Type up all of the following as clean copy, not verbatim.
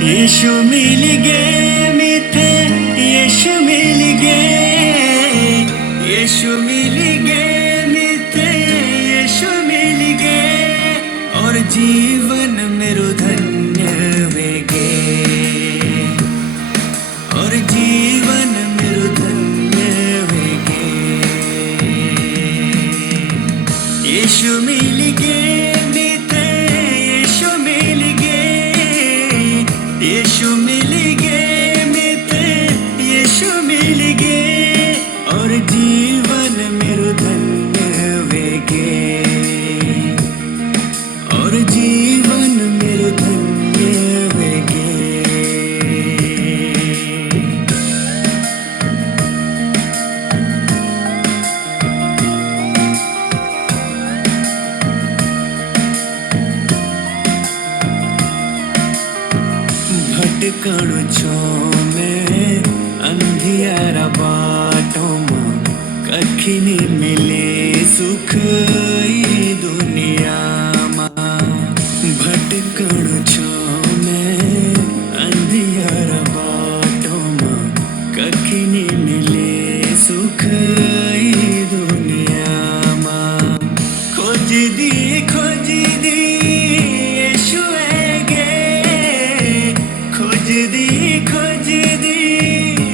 यीशु मिल गए मिते, यीशु मिल गए, यीशु मिल गए मिते, यीशु मिल गए और जीवन मेरो धन्य वेगे, और जीवन मेरो धन्य वेगे। यीशु मिल गए मिते, यीशु मिल गए, यीशु मिल गए मिते, यीशु मिल गए और जीवन मेरो धन्य वेगे, और जीवन मेरो धन्य वेगे। भटकण छो मैं अंधियारा बाटों में, कखी नहीं मिले सुख ई दुनिया में। भटकण छो मैं अंधियारा बाटों में, कखी नहीं मिले सुख ई दुनिया में। खोज दी यीशु आगे, खोज दी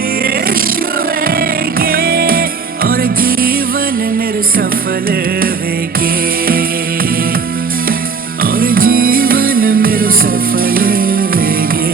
यीशु आगे और जीवन मेरे सफल वेगे, और जीवन मेरे सफल वेगे।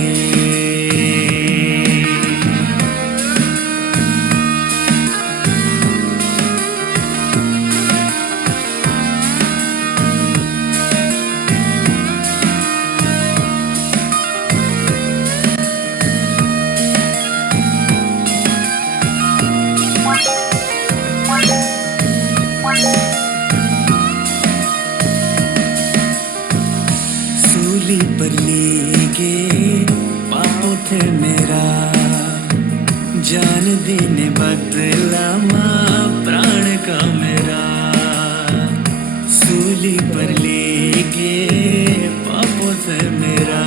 सूली पर लेके पापों थे मेरा, जान देने बदला माँ प्राण का मेरा। सूली पर लेके पापों थे मेरा,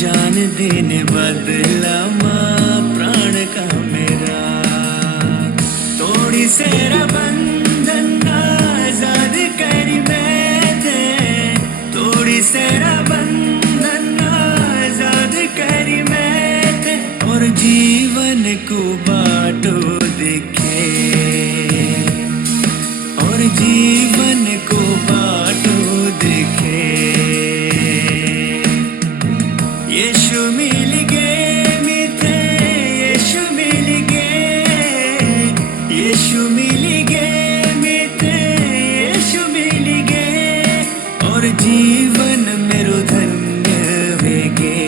जान देने बदला माँ प्राण का मेरा। तोड़ी सेरा बंधन आजाद करी बैठे, तोड़ी सेरा बंधन आजाद करी बैठे और जीवन को बाटो दिखे, और जीवन को बाटो दिखे। यीशु मिल गए मिते, यीशु मिल गए, यीशु मिल गए मिते, यीशु मिल गए और जीवन मेरो धन्य वेगे,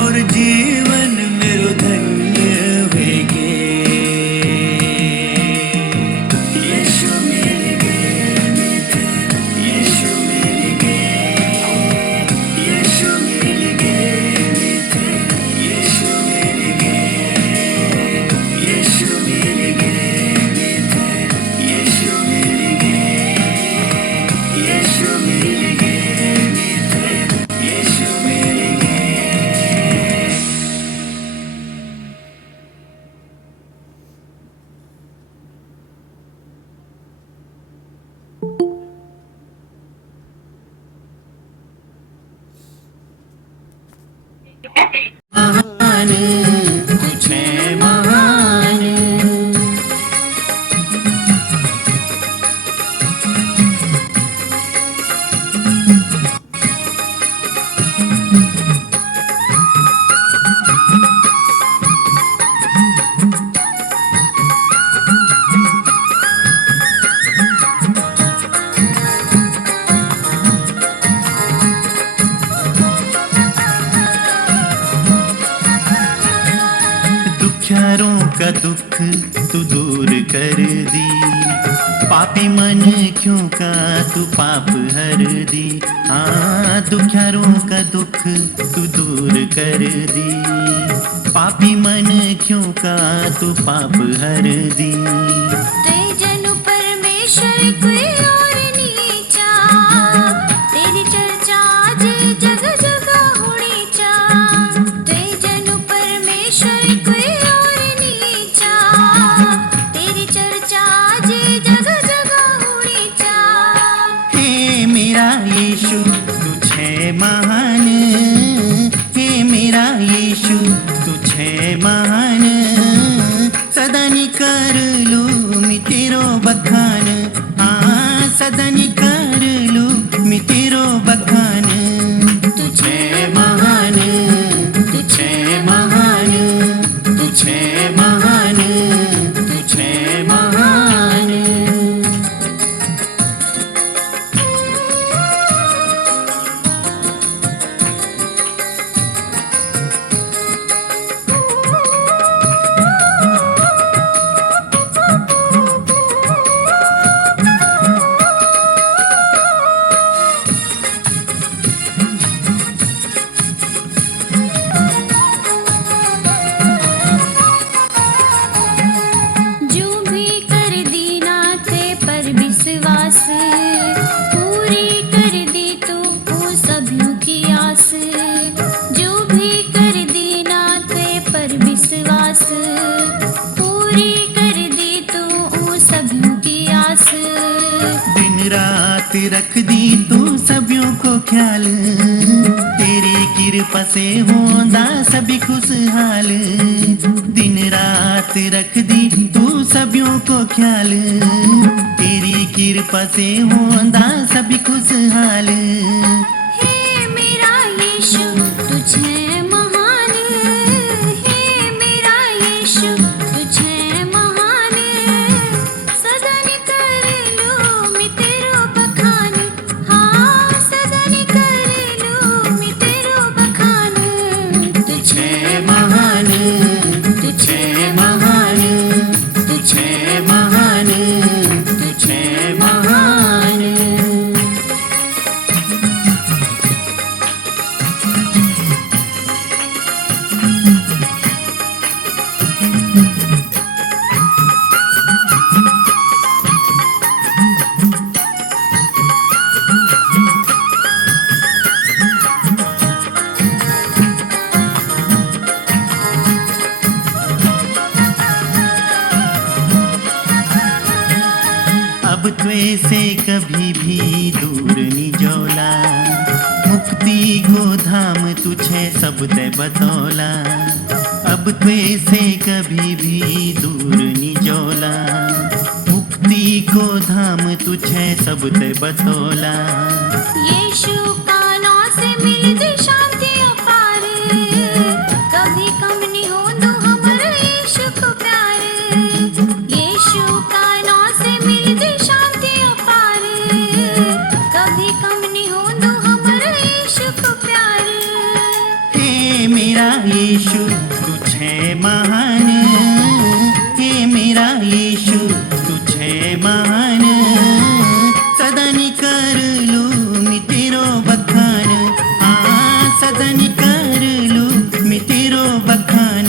और जीवन मेरो धन्य वेगे। यीशु मिल गए मिते, यीशु मिल गए, यीशु मिल गए मिते, यीशु मिल गए, यीशु मिल गए मिते, यीशु मिल गए, यीशु मिल गए मिते, यीशु मिल गए। महान कुछ है महान, दुखियारों का दुख तू दूर कर दी, पापी मन क्यों का तू पाप हर दी। हाँ, दुखियारों का दुख तू दूर कर दी, पापी मन क्यों का तू पाप हर दी। तेरे जनु परमेश्वर कोई और नीचा, तेरी चर्चा आज मेरा यीशु तू छे महान, हे मेरा यीशु तू छे महान, सदा नी कर लू मी तेरो बखान, हाँ सदा नी कर लू मी तेरो बखान। तू छे महान, तू छे महान, तू छे महान, तू छे महान। जो भी कर दी ना थे पर विश्वास, पूरी कर दी तो वो सभी की आस। जो भी कर दी ना थे पर विश्वास, पूरी कर दी तो वो सभी की आस। दिन रात रख दी तू सबियों को ख्याल, तेरी कृपा से होंदा सभी खुशहाल। दिन रात रख दी तू सबियों को ख्याल, तेरी कृपा से होंदा सभी खुशहाल। हे मेरा यीशु तुझे महान, हे मेरा यीशु तुझे महान, सदा नी कर लू मी तेरो बखान, हाँ सदा नी कर लू मी तेरो बखान। तुझे महान, तुझे महान, तुझे महान, तुझे महान। अब त्वे से कभी भी दूर नी जोला, मुक्ति को धाम तुझे सब ते बतौला। अब त्वे से कभी भी दूर नी जोला, मुक्ति को धाम तुझे सब ते बतौला। यीशु का नाम से मिल दे शांति अपार, कभी कम नहीं हो दो हमारे यीशु को प्यार। यीशु का नाम से मिल दे शांति अपार, कभी कम नहीं हो दो हमारे यीशु को प्यार। हे मेरा यीशु तुझे महान, हे मेरा यीशु तुझे महान, सदा नी कर लू मी तेरो बखान, हाँ सदा नी कर लू मी तेरो बखान।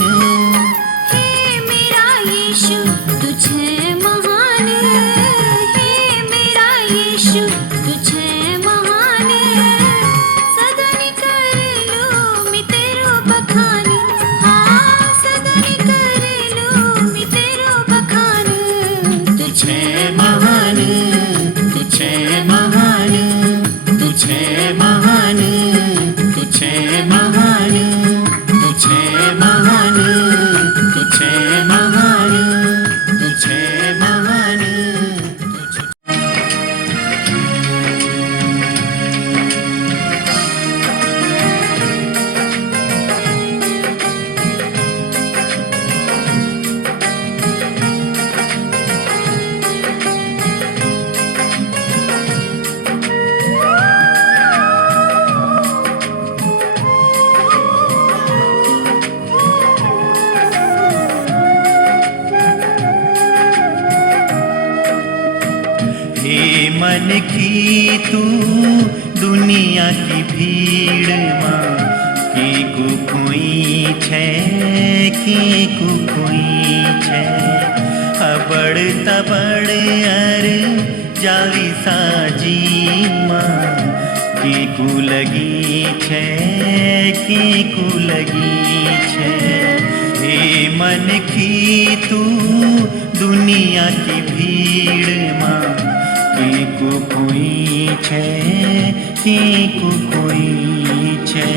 हे मेरा यीशु तुझे महान, हे मेरा यीशु तुझे महान, सदा नी कर लू मी तेरो बखान, हाँ सदा नी कर लू मी तेरो बखान। तुझे महान, तुझे महान, तुझे महान, तुझे महान, तुझे महान, तुझे महान, तुझे महान, हे मन की तू दुनिया की भीड़ मां के को कोई छे, के को कोई छे। अबड़ तबड़ अर जावी साजी मां के को लगी छे, के को लगी छे। हे मन की तू दुनिया की भीड़ मां के कोई छे के कोई छे।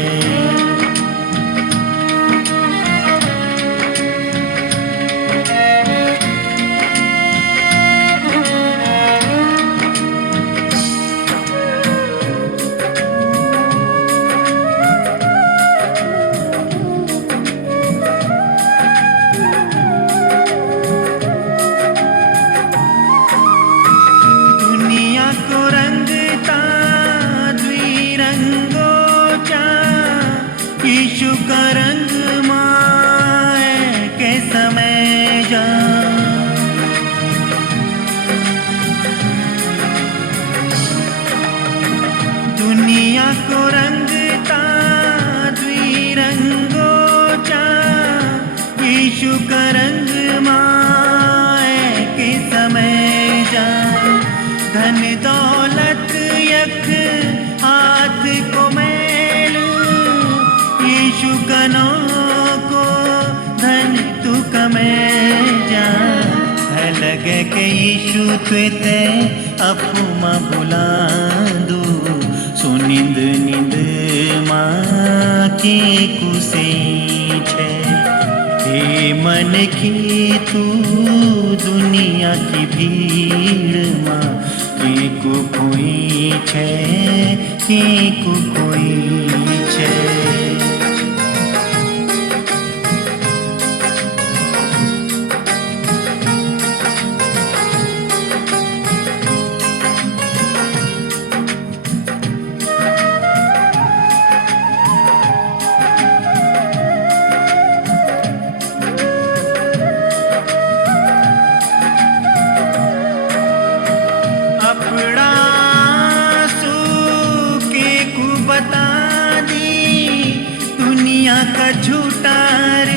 यीशु का रंग माए के समय जा। दुनिया को रंगता द्विरंगो चा, यीशु का रंग माए के समय जा। धन दौलत यख हाथ को मैलू, यीशु कनो को धन तू कमे जा। है लगे के यीशु तुते अपुमा बुलांदू, सो नींद नींद माँ की कुसे छे। हे मन की तू दुनिया की भीड़ माँ के को कोई छे के को कोई छे। दुनिया का झूठार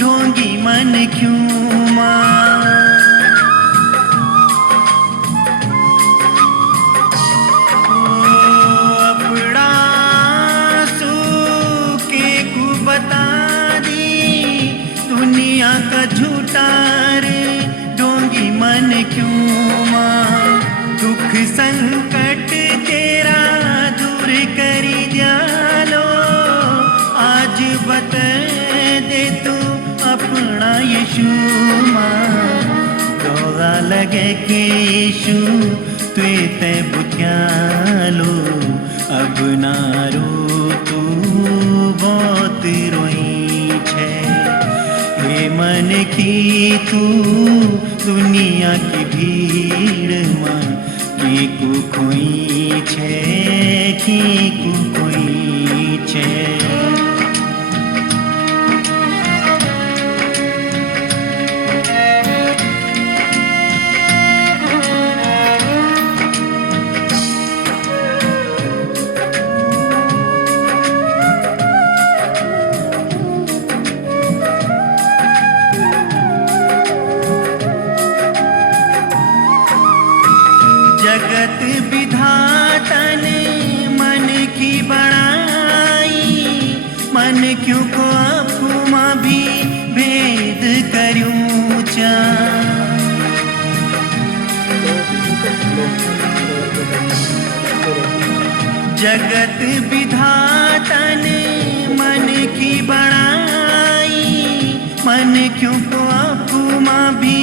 ढोंगी मन क्यों मां। अपना सूखे को बता दी, दुनिया का झूठार ढोंगी मन क्यों मां। दुख संकट तेरा दूर करी जालो, आज बता दे तू अपना यीशु माँ। दौरा लगे के यीशु तुते बुझालो, अब ना रो तू बहुत रोई छे। हे मन की तू दुनिया की भीड़ माँ की को कोई छे की को कोई छे। जगत विधाता ने मन की बनाई, मन क्यों को अपुमा भी भेद करूं चा। जगत विधाता ने मन की बनाई, मन क्यों को अपुमा भी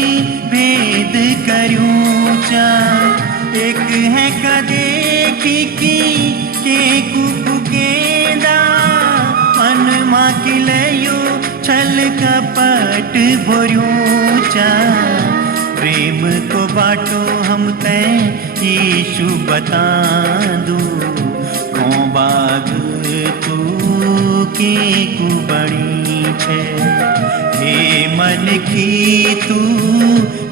भेद करूं चा। एक है कदे की के कुकु केदा, मन माँ की लयो छल कपट भोरूं चा। प्रेम को बाटो हम ते यीशु बता दू, को बाग तू के कु बड़ी छे। हे मन की तू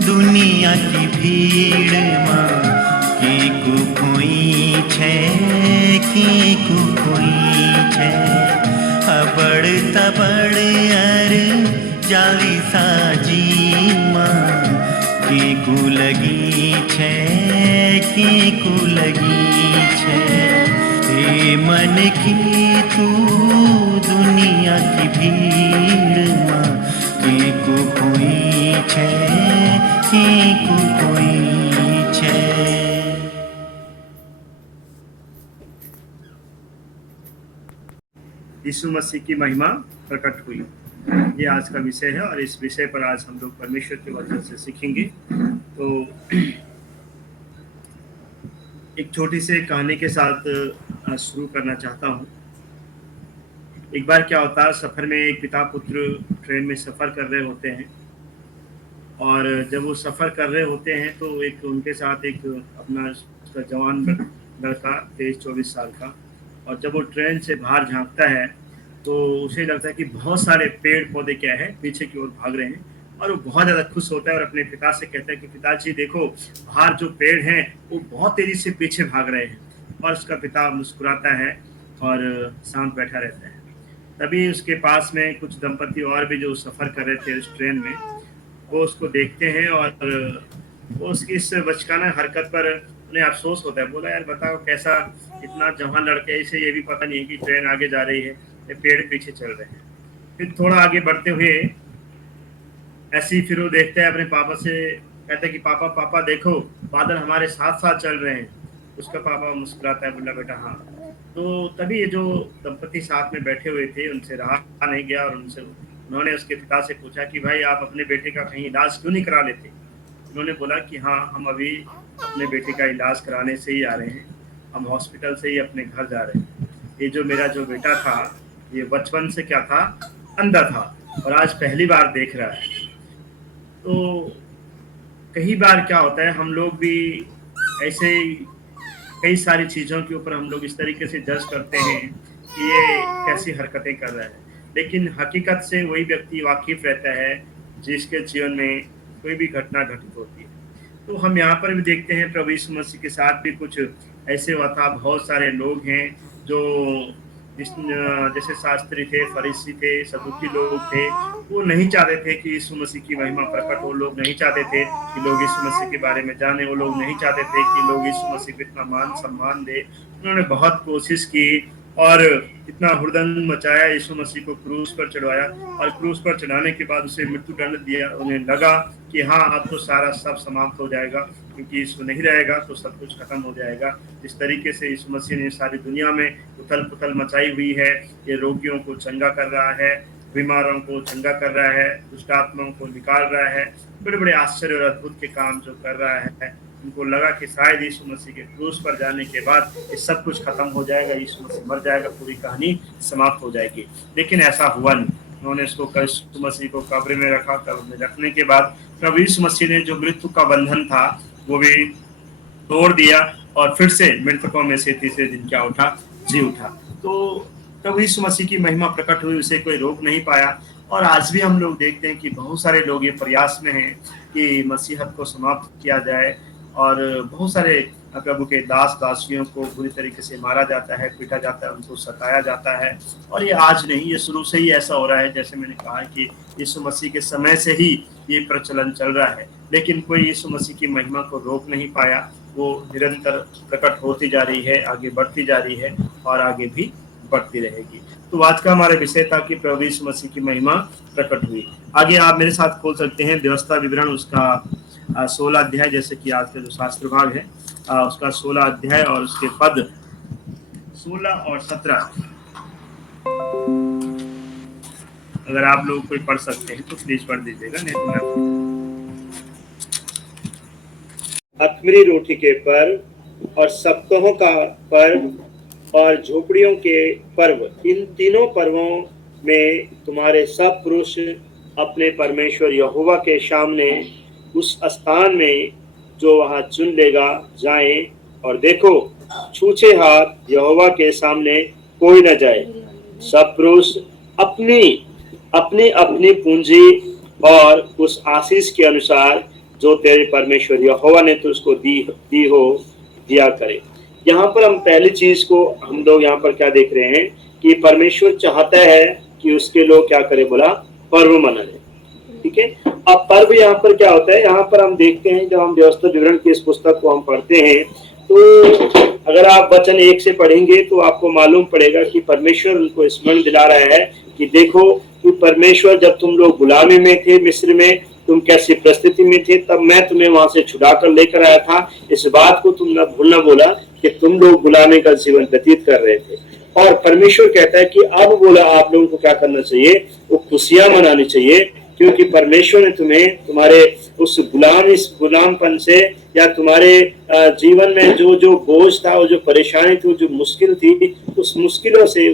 दुनिया की भीड़ माँ की को कोई छे की को कोई छे। अबड़ तबड़ अर जाली साजी माँ की को लगी छे की को लगी छे। हे मन की तू दुनिया की भीड़ माँ की को कोई छे की को कोई छे। यीशु मसीह की महिमा प्रकट हुई। ये आज का विषय है और इस विषय पर आज हम लोग परमेश्वर के वचन से सीखेंगे। तो एक छोटी सी कहानी के साथ शुरू करना चाहता हूँ। एक बार क्या होता है, सफ़र में एक पिता पुत्र ट्रेन में सफ़र कर रहे होते हैं और जब वो सफ़र कर रहे होते हैं तो एक उनके साथ एक अपना उसका जवान लड़का 23-24 साल का, और जब वो ट्रेन से बाहर झांकता है तो उसे लगता है कि बहुत सारे पेड़ पौधे क्या है पीछे की ओर भाग रहे हैं, और वो बहुत ज़्यादा खुश होता है और अपने पिता से कहता है कि पिताजी देखो, बाहर जो पेड़ हैं वो बहुत तेज़ी से पीछे भाग रहे हैं। और उसका पिता मुस्कुराता है और शांत बैठा रहता है। तभी उसके पास में कुछ दंपति और भी जो सफ़र कर रहे थे उस ट्रेन में, वो उसको देखते हैं और वो उसकी इस बचकाना हरकत पर उन्हें अफसोस होता है। बोला, यार बताओ, कैसा इतना जवान लड़का है, इसे ये भी पता नहीं है कि ट्रेन आगे जा रही है, ये पेड़ पीछे चल रहे हैं। फिर थोड़ा आगे बढ़ते हुए ऐसे ही फिर वो देखता है अपने पापा से, कहता है कि पापा पापा देखो, बादल हमारे साथ साथ चल रहे हैं। उसका पापा मुस्कुराता है, बोला बेटा हाँ। तो तभी ये जो दंपति साथ में बैठे हुए थे उनसे रहा नहीं गया और उन्होंने उसके पिता से पूछा कि भाई आप अपने बेटे का कहीं इलाज क्यों नहीं करा लेते। उन्होंने बोला कि हाँ, हम अभी अपने बेटे का इलाज कराने से ही आ रहे हैं, हम हॉस्पिटल से ही अपने घर जा रहे हैं। ये जो मेरा जो बेटा था ये बचपन से क्या था, अंधा था, और आज पहली बार देख रहा है। तो कई बार क्या होता है, हम लोग भी ऐसे कई सारी चीज़ों के ऊपर हम लोग इस तरीके से जज करते हैं कि ये कैसी हरकतें कर रहा है, लेकिन हकीकत से वही व्यक्ति वाकिफ रहता है जिसके जीवन में कोई भी घटना घटित होती है। तो हम यहाँ पर भी देखते हैं प्रभु यीशु मसीह के साथ भी कुछ ऐसे हुआ था। बहुत सारे लोग हैं जो जैसे शास्त्री थे, फरीसी थे, सदूकी लोग थे, वो नहीं चाहते थे कि यीशु मसीह की महिमा प्रकट हो। लोग नहीं चाहते थे कि लोग यीशु मसीह के बारे में जाने, वो लोग नहीं चाहते थे कि लोग यीशु मसीह को इतना मान सम्मान दे। उन्होंने बहुत कोशिश की और इतना हुड़दंग मचाया, यीशु मसीह को क्रूस पर चढ़वाया, और क्रूस पर चढ़ाने के बाद उसे मृत्यु दंड दिया। उन्हें लगा कि हाँ, अब तो सारा सब समाप्त हो जाएगा, क्योंकि यीशु नहीं रहेगा तो सब कुछ खत्म हो जाएगा। जिस तरीके से यीशु मसीह ने सारी दुनिया में उथल पुथल मचाई हुई है, ये रोगियों को चंगा कर रहा है, बीमारों को चंगा कर रहा है, दुष्ट आत्माओं को निकाल रहा है, बड़े बड़े आश्चर्य और अद्भुत के काम जो कर रहा है। उनको लगा कि शायद यीशु मसीह के क्रूस पर जाने के बाद ये सब कुछ खत्म हो जाएगा, यीशु मसीह मर जाएगा, पूरी कहानी समाप्त हो जाएगी। लेकिन ऐसा हुआ नहीं। उन्होंने इसको यीशु मसीह को कब्र में रखा। कब्र में रखने के बाद प्रभु यीशु मसीह ने जो मृत्यु का बंधन था वो भी तोड़ दिया और फिर से मृतकों में से तीसरे दिन क्या उठा, जी उठा। तो प्रभु यीशु मसीह की महिमा प्रकट हुई, उसे कोई रोक नहीं पाया। और आज भी हम लोग देखते हैं कि बहुत सारे लोग ये प्रयास में हैं कि मसीहत को समाप्त किया जाए, और बहुत सारे प्रभु के दास दासियों को बुरी तरीके से मारा जाता है, पीटा जाता है, उनको सताया जाता है। और ये आज नहीं, ये शुरू से ही ऐसा हो रहा है। जैसे मैंने कहा कि यीशु मसीह के समय से ही ये प्रचलन चल रहा है, लेकिन कोई यीशु मसीह की महिमा को रोक नहीं पाया। वो निरंतर प्रकट होती जा रही है, आगे बढ़ती जा रही है और आगे भी बढ़ती रहेगी। तो आज का हमारा विषय था कि प्रभु यीशु मसीह की महिमा प्रकट हुई। आगे आप मेरे साथ खोल सकते हैं व्यवस्था विवरण, उसका 16 अध्याय, जैसे कि आज का जो शास्त्र भाग है उसका 16 अध्याय और उसके पद 16 और 17। अगर आप लोग कोई पढ़ सकते हैं तो प्लीज पढ़ दीजिएगा, नहीं तो मैं। अख़मीरी रोटी के पर्व और सप्ताहों का पर्व और झोपड़ियों के पर्व, इन तीनों पर्वों में तुम्हारे सब पुरुष अपने परमेश्वर यहोवा के सामने उस स्थान में जो वहाँ चुन लेगा जाएं, और देखो, छूछे हाथ यहोवा के सामने कोई न जाए। सब पुरुष अपनी अपनी अपनी पूंजी और उस आशीष के अनुसार जो तेरे परमेश्वर यहोवा ने तुझको दी हो दिया करे। यहाँ पर हम पहली चीज को हम लोग यहाँ पर क्या देख रहे हैं कि परमेश्वर चाहता है कि उसके लोग क्या करे, बोला पर्व मना ले। ठीक है। अब पर्व यहाँ पर क्या होता है, यहाँ पर हम देखते हैं, जब हम व्यवस्था विवरण की इस पुस्तक को हम पढ़ते हैं तो अगर आप वचन 1 से पढ़ेंगे तो आपको मालूम पड़ेगा कि परमेश्वर उनको स्मरण दिला रहा है कि देखो कि परमेश्वर जब तुम लोग गुलामी में थे मिस्र में, तुम कैसी परिस्थिति में थे, तब मैं तुम्हें वहां से छुड़ा कर लेकर आया था। इस बात को तुम न भूलना, बोला कि तुम लोग गुलामी का जीवन व्यतीत कर रहे थे। और परमेश्वर कहता है कि अब बोला आप लोगों को क्या करना चाहिए, वो खुशियां मनानी चाहिए, क्योंकि परमेश्वर ने तुम्हें तुम्हारे उस गुलामपन से या तुम्हारे जीवन में जो जो बोझ था, वो जो परेशानी थी, जो मुश्किल थी, उस मुश्किलों से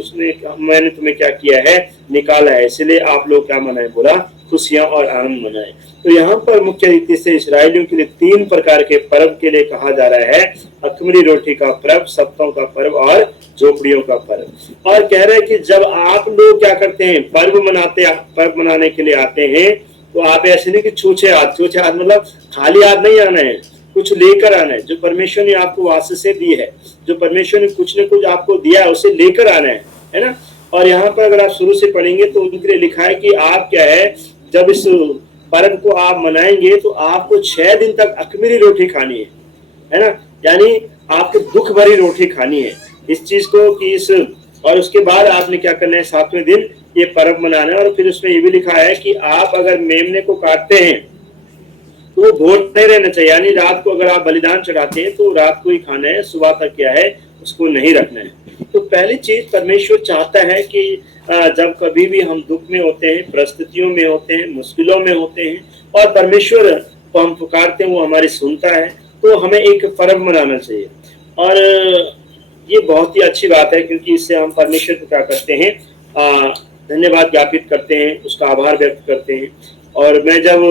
मैंने तुम्हें क्या किया है, निकाला है। इसलिए आप लोग क्या मनाएं, बोला खुशियां और आनंद मनाएं। तो यहाँ पर मुख्य रीति से इसराइलियों के लिए 3 प्रकार के पर्व के लिए कहा जा रहा है, अख़मीरी रोटी का पर्व, सप्तों का पर्व और झोपड़ियों का पर्व। और कह रहे हैं कि जब आप लोग क्या करते हैं, पर्व मनाने के लिए आते हैं, तो आप ऐसे नहीं कि छूछे हाथ मतलब खाली हाथ नहीं आना है, कुछ लेकर आना है। जो परमेश्वर ने आपको वास्ते से दी है, जो परमेश्वर ने कुछ न कुछ आपको दिया है, उसे लेकर आना है ना। और यहाँ पर अगर आप शुरू से पढ़ेंगे तो उनके लिए लिखा है कि आप क्या है, जब इस पर्व को आप मनाएंगे तो आपको 6 दिन तक अख़मीरी रोटी खानी है ना, यानी आपको दुख भरी रोटी खानी है इस चीज को कि इस, और उसके बाद आपने क्या करना है, 7वें दिन ये पर्व मनाना है। और फिर उसमें ये भी लिखा है कि आप अगर मेमने को काटते हैं तो वो भोर नहीं रहना चाहिए, यानी रात को अगर आप बलिदान चढ़ाते हैं तो रात को ही खाना है, सुबह तक क्या है उसको नहीं रखना है। तो पहली चीज परमेश्वर चाहता है कि जब कभी भी हम दुख में होते हैं, परिस्थितियों में होते हैं, मुश्किलों में होते हैं, और परमेश्वर को हम पुकारते हैं, वो हमारी सुनता है, तो हमें एक पर्व मनाना चाहिए। और ये बहुत ही अच्छी बात है, क्योंकि इससे हम परमेश्वर को क्या करते हैं, धन्यवाद ज्ञापित करते हैं, उसका आभार व्यक्त करते हैं। और मैं जब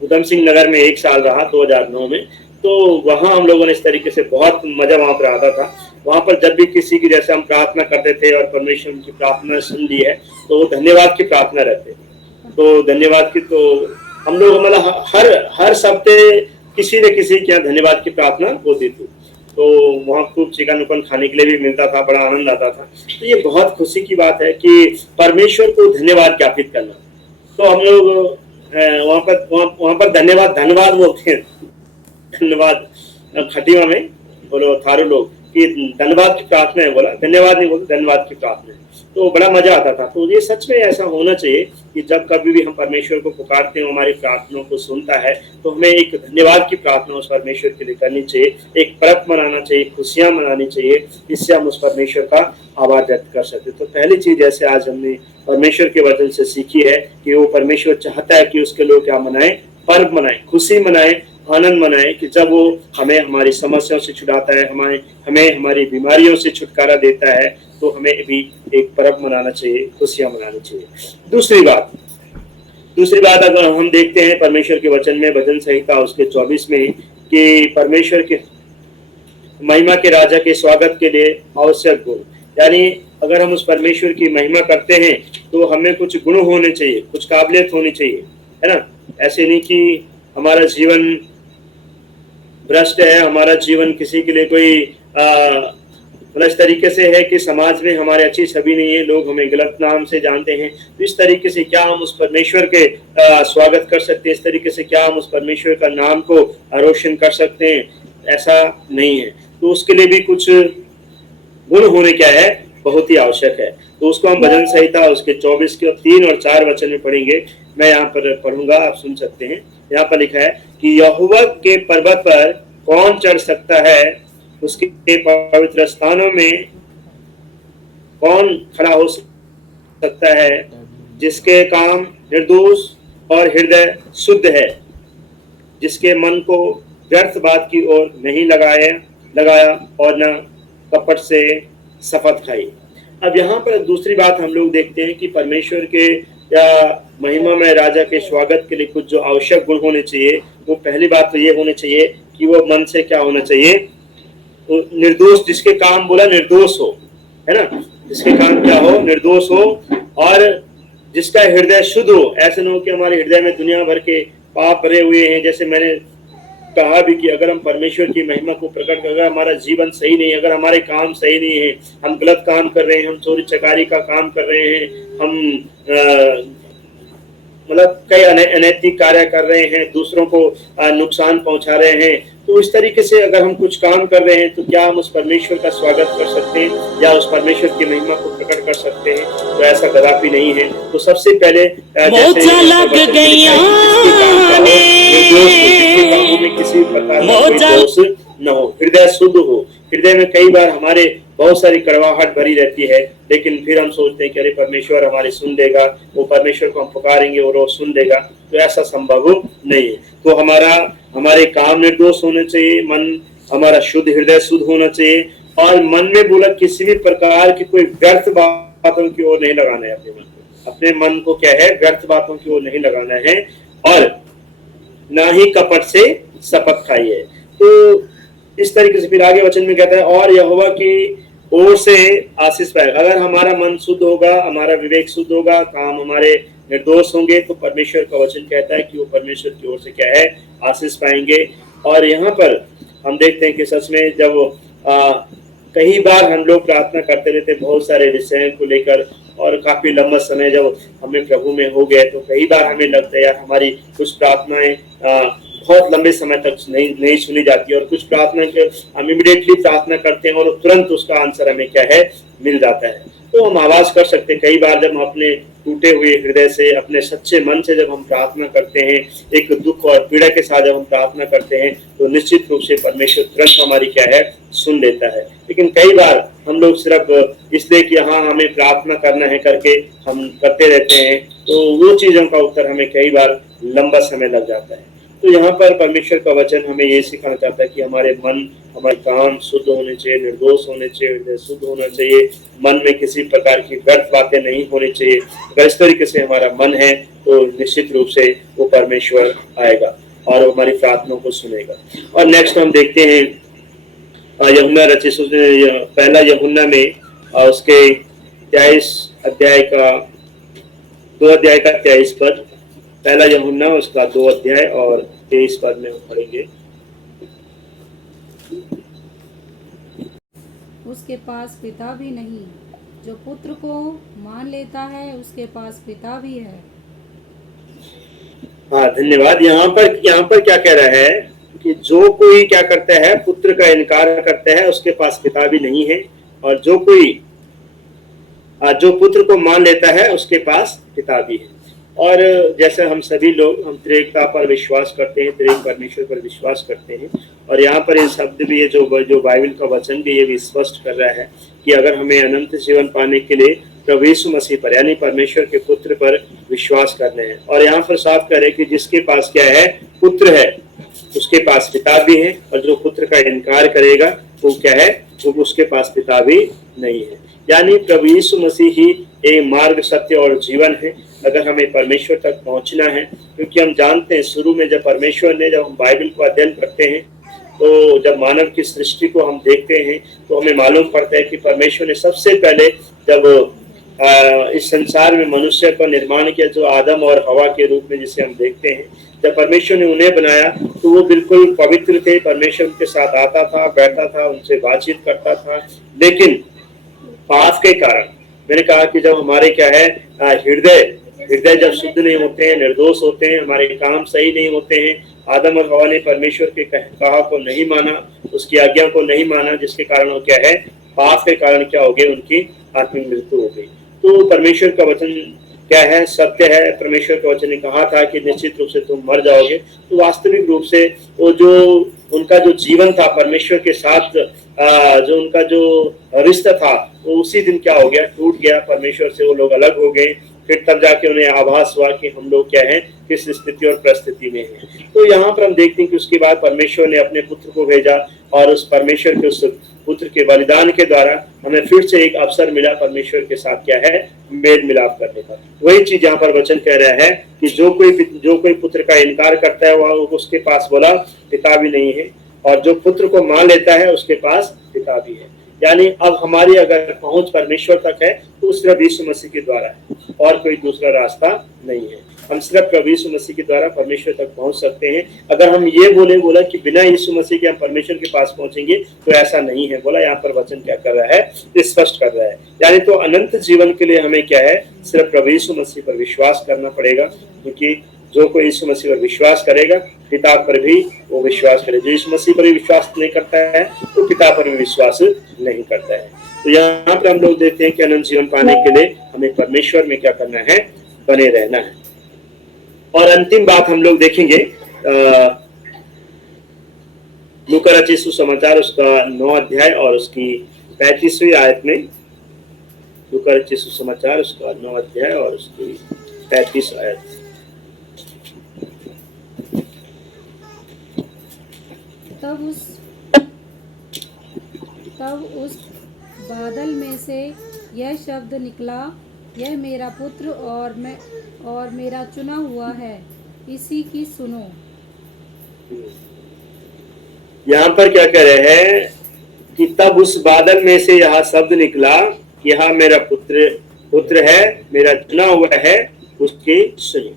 उधम सिंह नगर में 1 साल रहा 2009 में, तो वहाँ हम लोगों ने इस तरीके से बहुत मजा वहाँ पर आता था। वहाँ पर जब भी किसी की जैसे हम प्रार्थना करते थे और परमेश्वर की प्रार्थना सुन ली है, तो वो धन्यवाद की प्रार्थना रहते, तो धन्यवाद की, तो हम लोग मतलब हर सप्ताह किसी न किसी के यहाँ धन्यवाद की प्रार्थना होती थी। तो वहाँ खूब चिकन उकन खाने के लिए भी मिलता था, बड़ा आनंद आता था। तो ये बहुत खुशी की बात है कि परमेश्वर को धन्यवाद ज्ञापित करना। तो हम लोग वहाँ पर धन्यवाद बोलते हैं, धन्यवाद खटिया में बोलो थारू लोग कि धन्यवाद की प्रार्थना है, बोला धन्यवाद नहीं बोलते, धन्यवाद की प्रार्थना है। तो बड़ा मजा आता था। तो ये सच में ऐसा होना चाहिए कि जब कभी भी हम परमेश्वर को पुकारते हैं, हमारी प्रार्थनाओं को सुनता है, तो हमें एक धन्यवाद की प्रार्थना उस परमेश्वर के लिए करनी चाहिए, एक पर्व मनाना चाहिए, खुशियां मनानी चाहिए, इससे हम उस परमेश्वर का आभार व्यक्त कर सकते। तो पहली चीज जैसे आज हमने परमेश्वर के वचन से सीखी है कि वो परमेश्वर चाहता है कि उसके लोग क्या मनाएं, पर्व मनाएं, खुशी मनाएं, आनंद मनाएं, कि जब वो हमें हमारी समस्याओं से छुड़ाता है, हमें हमारी बीमारियों से छुटकारा देता है, तो हमें भी एक पर्व मनाना चाहिए, खुशियां मनानी चाहिए। दूसरी बात अगर हम देखते हैं परमेश्वर के वचन में, भजन संहिता उसके 24 में, कि परमेश्वर के महिमा के राजा के स्वागत के लिए आवश्यक गुण, यानी अगर हम उस परमेश्वर की महिमा करते हैं तो हमें कुछ गुण होने चाहिए, कुछ काबिलियत होनी चाहिए, है ना। ऐसे नहीं कि हमारा जीवन भ्रष्ट है, हमारा जीवन किसी के लिए कोई मतलब इस तरीके से है कि समाज में हमारे अच्छी छवि नहीं है, लोग हमें गलत नाम से जानते हैं। तो इस तरीके से क्या हम उस परमेश्वर के स्वागत कर सकते हैं, इस तरीके से क्या हम उस परमेश्वर का नाम को रोशन कर सकते हैं, ऐसा नहीं है। तो उसके लिए भी कुछ गुण होने क्या है, बहुत ही आवश्यक है। तो उसको हम भजन संहिता उसके 24 के 3 और 4 वचन में पढ़ेंगे। मैं यहाँ पर पढ़ूंगा, आप सुन सकते हैं। यहाँ पर लिखा है कि यहोवा के पर्वत पर कौन चढ़ सकता है, उसके पवित्र स्थानों में कौन खड़ा हो सकता है, जिसके काम निर्दोष और हृदय शुद्ध है, जिसके मन को व्यर्थ बात की ओर नहीं लगाया और न कपट से शपथ खाई। अब यहाँ पर दूसरी बात हम लोग देखते हैं कि परमेश्वर के या महिमा में राजा के स्वागत के लिए कुछ जो आवश्यक गुण होने चाहिए, वो पहली बात तो ये होने चाहिए कि वो मन से क्या होना चाहिए, निर्दोष, जिसके काम बोला निर्दोष हो, है ना, जिसके काम क्या हो, निर्दोष हो, और जिसका हृदय शुद्ध हो। ऐसे न हो कि हमारे हृदय में दुनिया भर के पाप भरे हुए हैं। जैसे मैंने कहा भी कि अगर हम परमेश्वर की महिमा को प्रकट कर, अगर हमारा जीवन सही नहीं, अगर हमारे काम सही नहीं है, हम गलत काम कर रहे हैं, हम चोरी चकारी का काम कर रहे हैं, हम मतलब कई अनैतिक कार्य कर रहे हैं, दूसरों को नुकसान पहुंचा रहे हैं, तो इस तरीके से अगर हम कुछ काम कर रहे हैं, तो क्या हम उस परमेश्वर का स्वागत कर सकते हैं या उस परमेश्वर की महिमा को प्रकट कर सकते हैं? तो ऐसा कदापि नहीं है। तो सबसे पहले किसी प्रकार का दोष न हो, हृदय शुद्ध हो। हृदय में कई बार हमारे बहुत सारी कड़वाहट भरी रहती है, लेकिन फिर हम सोचते हैं कि अरे परमेश्वर हमारी सुन लेगा, वो परमेश्वर को हम पुकारेंगे और वो सुन लेगा। तो ऐसा संभव नहीं है। तो हमारे काम निर्दोष होने चाहिए, मन हमारा शुद्ध, हृदय शुद्ध होना चाहिए, और मन में बोला किसी भी प्रकार की कोई व्यर्थ बातों की ओर नहीं लगाना है। अपने मन को क्या है, व्यर्थ बातों की ओर नहीं लगाना है, और ना ही कपट से शपथ खाई है। तो इस तरीके से फिर आगे वचन में कहता है, और यहोवा की ओर से आशीष पाएगा। अगर हमारा मन शुद्ध होगा, हमारा विवेक शुद्ध होगा, काम हमारे निर्दोष होंगे, तो परमेश्वर का वचन कहता है कि वो परमेश्वर की ओर से क्या है, आशीष पाएंगे। और यहाँ पर हम देखते हैं कि सच में जब कई बार हम लोग प्रार्थना करते रहते बहुत सारे विषयों को लेकर, और काफी लंबा समय जब हमें प्रभु में हो गए, तो कई बार हमें लगता है यार हमारी कुछ प्रार्थनाएं बहुत लंबे समय तक नहीं सुनी जाती, और कुछ प्रार्थना के हम इमीडिएटली प्रार्थना करते हैं और तुरंत उसका आंसर हमें क्या है, मिल जाता है। तो हम आवाज कर सकते हैं कई बार जब हम अपने टूटे हुए हृदय से, अपने सच्चे मन से जब हम प्रार्थना करते हैं, एक दुख और पीड़ा के साथ जब हम प्रार्थना करते हैं, तो निश्चित रूप से परमेश्वर तुरंत हमारी क्या है, सुन लेता है। लेकिन कई बार हम लोग सिर्फ इसलिए कि हाँ हमें प्रार्थना करना है करके हम करते रहते हैं, तो वो चीजों का उत्तर हमें कई बार लंबा समय लग जाता है। तो यहाँ पर परमेश्वर का वचन हमें ये सिखाना चाहता है कि हमारे मन, हमारे काम शुद्ध होने चाहिए, निर्दोष होने चाहिए, हृदय शुद्ध होना चाहिए, मन में किसी प्रकार की व्यर्थ बातें नहीं होनी चाहिए। अगर इस तरीके से हमारा मन है तो निश्चित रूप से वो परमेश्वर आएगा और हमारी प्रार्थनाओं को सुनेगा। और नेक्स्ट हम देखते हैं यूहन्ना रचित पहला यूहन्ना में उसके 23 अध्याय का 2 अध्याय का 23 पद, पहला यूहन्ना उसका 2 अध्याय और 23 पद में हम पढ़ेंगे। उसके पास पिता भी नहीं, जो पुत्र को मान लेता है उसके पास पिता भी है। हाँ, धन्यवाद। यहाँ पर क्या कह रहा है कि जो कोई क्या करता है, पुत्र का इनकार करता है, उसके पास पिता भी नहीं है, और जो पुत्र को मान लेता है उसके पास पिता भी है। और जैसे हम सभी लोग हम त्रिएकता पर विश्वास करते हैं, त्रिएक परमेश्वर पर विश्वास करते हैं, और यहाँ पर ये शब्द भी है, जो बाइबल का वचन भी ये भी स्पष्ट कर रहा है कि अगर हमें अनंत जीवन पाने के लिए प्रभु यीशु मसीह पर यानी परमेश्वर के पुत्र पर विश्वास करने हैं। और यहाँ पर साफ करे कि जिसके पास क्या है, पुत्र है, उसके पास पिता भी है, और जो पुत्र का इनकार करेगा वो क्या है, तो उसके पास पिता भी नहीं है। यानी प्रभु यीशु मसीह ही एक मार्ग, सत्य और जीवन है अगर हमें परमेश्वर तक पहुंचना है। क्योंकि हम जानते हैं शुरू में जब हम बाइबल को अध्ययन करते हैं, तो जब मानव की सृष्टि को हम देखते हैं तो हमें मालूम पड़ता है कि परमेश्वर ने सबसे पहले जब इस संसार में मनुष्य का निर्माण किया, जो आदम और हवा के रूप में जिसे हम देखते हैं, जब परमेश्वर ने उन्हें बनाया तो वो बिल्कुल पवित्र थे, परमेश्वर के साथ आता था, बैठा था, उनसे बातचीत करता था। लेकिन पाप के कारण, मैंने कहा कि जब हमारे क्या है हृदय जब शुद्ध नहीं होते हैं, निर्दोष होते हैं, हमारे काम सही नहीं होते हैं, आदम और हवा ने परमेश्वर के कहा को नहीं माना, उसकी आज्ञा को नहीं माना, जिसके कारण वो क्या है, पाप के कारण क्या हो गए, उनकी आत्मिक मृत्यु हो गई। तो परमेश्वर का वचन क्या है, सत्य है। परमेश्वर का वचन ने कहा था कि निश्चित रूप से तुम मर जाओगे। तो वास्तविक रूप से वो जो उनका जो जीवन था परमेश्वर के साथ, जो उनका जो रिश्ता था, वो उसी दिन क्या हो गया, टूट गया। परमेश्वर से वो लोग अलग हो गए। फिर तब जाके उन्हें आभास हुआ कि हम लोग क्या हैं, किस स्थिति और परिस्थिति में हैं। तो यहाँ पर हम देखते हैं कि उसके बाद परमेश्वर ने अपने पुत्र को भेजा, और उस परमेश्वर के उस पुत्र के बलिदान के द्वारा हमें फिर से एक अवसर मिला परमेश्वर के साथ क्या है, मेल मिलाप करने का। वही चीज यहाँ पर वचन कह रहा है कि जो कोई पुत्र का इनकार करता है वह उसके पास बोला पिता भी नहीं है, और जो पुत्र को मान लेता है उसके पास पिता भी है। यानी अब हमारी अगर पहुंच परमेश्वर तक है तो सिर्फ यीशु मसीह के द्वारा है, और कोई दूसरा रास्ता नहीं है। हम सिर्फ प्रभु यीशु मसीह के द्वारा परमेश्वर तक पहुंच सकते हैं। अगर हम ये बोला कि बिना यीशु मसीह के हम परमेश्वर के पास पहुंचेंगे, तो ऐसा नहीं है। बोला यहाँ पर वचन क्या कर रहा है, स्पष्ट कर रहा है। यानी तो अनंत जीवन के लिए हमें क्या है, सिर्फ प्रभु यीशु मसीह पर विश्वास करना पड़ेगा। क्योंकि जो कोई यीशु मसीह पर विश्वास करेगा, पिता पर भी वो विश्वास करे। जो यीशु मसीह पर भी विश्वास नहीं करता है, तो पिता पर भी विश्वास नहीं करता है। तो यहाँ पर हम लोग देखते हैं कि अनंत जीवन पाने के लिए हमें परमेश्वर में क्या करना है, बने रहना है। और अंतिम बात हम लोग देखेंगे लूका रचित सुसमाचार उसका 9 अध्याय और उसकी 35वीं आयत में लूका रचित सुसमाचार उसका 9 अध्याय और उसकी 35 आयत। तब उस बादल में से यह शब्द निकला, यह मेरा पुत्र और मेरा चुना हुआ है, इसी की सुनो। यहाँ पर क्या कह रहे हैं कि तब उस बादल में से यह शब्द निकला, यह मेरा पुत्र है, मेरा चुना हुआ है, उसकी सुनो।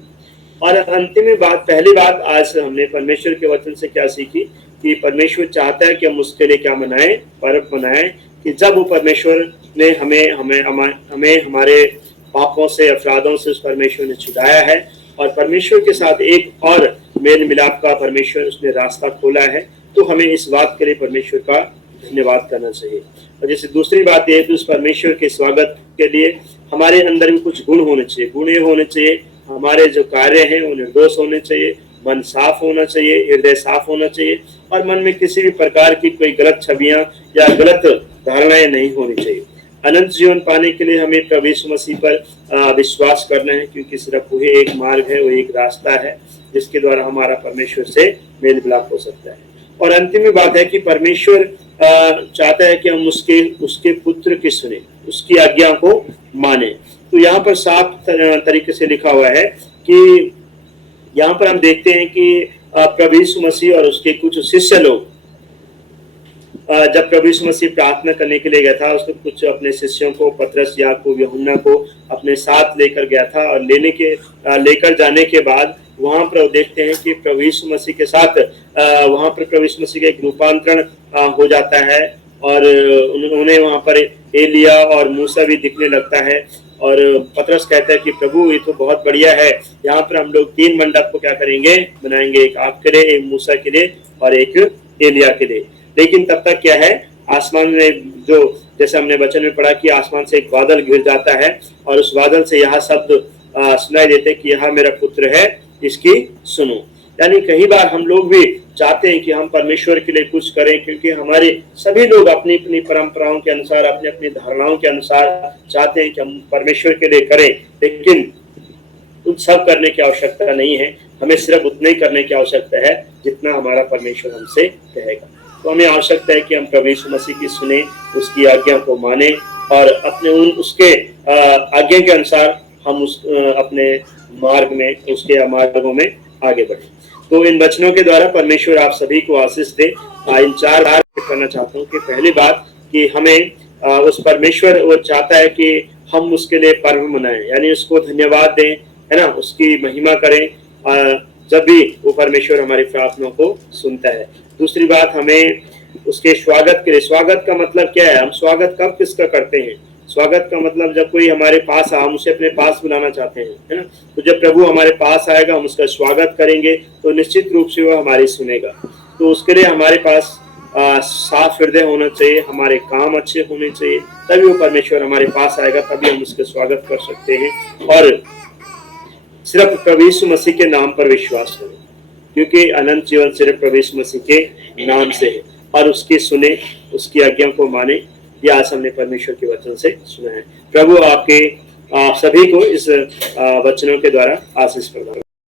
और अंतिम बात, पहली बात आज हमने परमेश्वर के वचन से क्या सीखी कि परमेश्वर चाहता है कि हम उसके लिए क्या मनाएं, पर्व मनाएं, कि जब वो परमेश्वर ने हमें हमारे पापों से, अपराधों से उस परमेश्वर ने छुड़ाया है और परमेश्वर के साथ एक और मेल मिलाप का परमेश्वर उसने रास्ता खोला है, तो हमें इस बात के लिए परमेश्वर का धन्यवाद करना चाहिए। और जैसे दूसरी बात यह है कि उस परमेश्वर के स्वागत के लिए हमारे अंदर भी कुछ गुण होने चाहिए। गुण ये होने चाहिए, हमारे जो कार्य हैं वो निर्दोष होने चाहिए, मन साफ होना चाहिए, हृदय साफ होना चाहिए और मन में किसी भी प्रकार की कोई गलत छवियां या गलत धारणाएं नहीं होनी चाहिए। अनंत जीवन पाने के लिए हमें प्रभु यीशु मसीह पर विश्वास करना है, क्योंकि सिर्फ वही एक मार्ग है, वो एक रास्ता है जिसके द्वारा हमारा परमेश्वर से मेल मिलाप हो सकता है। और अंतिम बात है कि परमेश्वर चाहता है कि हम उसके पुत्र की सुने, उसकी आज्ञा को माने। तो यहाँ पर साफ तरीके से लिखा हुआ है कि यहाँ पर हम देखते हैं कि प्रभु यीशु मसीह और उसके कुछ शिष्य लोग, जब प्रभु यीशु मसीह प्रार्थना करने के लिए गया था, उसने कुछ अपने शिष्यों को, पतरस, याकूब, यूहन्ना को अपने साथ लेकर गया था और लेकर जाने के बाद वहां पर देखते हैं कि प्रभु यीशु मसीह के साथ वहां पर प्रभु यीशु मसीह का एक रूपांतरण हो जाता है और उन्होंने वहां पर एलिया और मूसा भी दिखने लगता है। और पतरस कहता है कि प्रभु ये तो बहुत बढ़िया है, यहाँ पर हम लोग 3 मंडप को क्या करेंगे, बनाएंगे, एक आपके लिए, एक मूसा के लिए और एक एलिया के लिए। लेकिन तब तक क्या है, आसमान में जो जैसे हमने वचन में पढ़ा कि आसमान से एक बादल घिर जाता है और उस बादल से यह शब्द सुनाई देते कि यह मेरा पुत्र है, इसकी सुनो। यानी कई बार हम लोग भी चाहते हैं कि हम परमेश्वर के लिए कुछ करें, क्योंकि हमारे सभी लोग अपनी अपनी परंपराओं के अनुसार, अपनी अपनी धारणाओं के अनुसार चाहते हैं कि हम परमेश्वर के लिए करें, लेकिन उन सब करने की आवश्यकता नहीं है। हमें सिर्फ उतना ही करने की आवश्यकता है जितना हमारा परमेश्वर हमसे कहेगा। तो हमें आवश्यकता है कि हम प्रभु यीशु मसीह की सुने, उसकी आज्ञा को माने और अपने उसके आज्ञा के अनुसार हम अपने मार्ग में, उसके मार्गों में आगे बढ़े। तो इन वचनों के द्वारा परमेश्वर आप सभी को आशीष दे। इन 4 बात करना चाहता हूँ कि पहली बात कि हमें उस परमेश्वर वो चाहता है कि हम उसके लिए पर्व मनाएं, यानी उसको धन्यवाद दें, है ना, उसकी महिमा करें जब भी वो परमेश्वर हमारी प्रार्थनाओं को सुनता है। दूसरी बात, हमें उसके स्वागत के लिए, स्वागत का मतलब क्या है, हम स्वागत कब किसका करते हैं? स्वागत का मतलब जब कोई हमारे पास हम उसे अपने पास बुलाना चाहते हैं, है ना। तो जब प्रभु हमारे पास आएगा, हम उसका स्वागत करेंगे तो निश्चित रूप से वो हमारी सुनेगा। तो उसके लिए हमारे पास साफ हृदय होना चाहिए, हमारे काम अच्छे होने चाहिए, तभी वो परमेश्वर हमारे पास आएगा, तभी हम उसका स्वागत कर सकते हैं। और सिर्फ प्रभु यीशु मसीह के नाम पर विश्वास करें, क्योंकि अनंत जीवन सिर्फ प्रभु यीशु मसीह के नाम से है। और उसकी सुने, उसकी आज्ञा को माने, यह आज हमने परमेश्वर के वचन से सुना है। प्रभु आप सभी को इस वचनों के द्वारा आशीष प्रदान